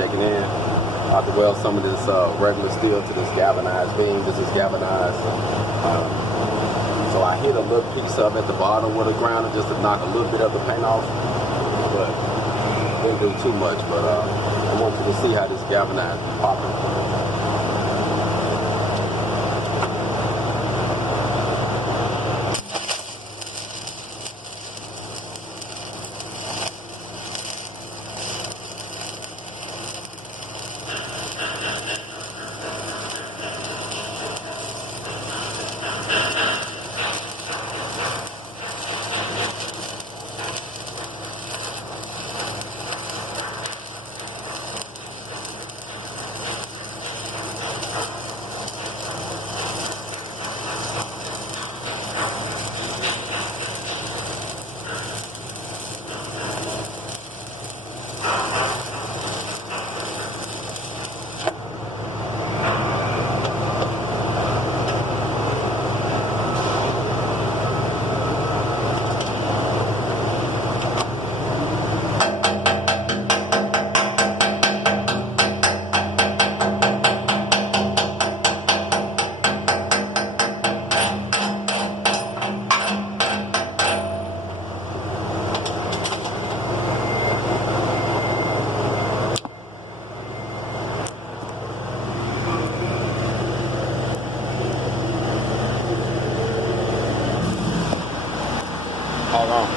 checking in. I have to weld some of this regular steel to this galvanized beam. This is galvanized. So I hit a little piece of at the bottom with a grounder just to knock a little bit of the paint off, but didn't do too much. But I want you to see how this galvanized is popping. Hold on.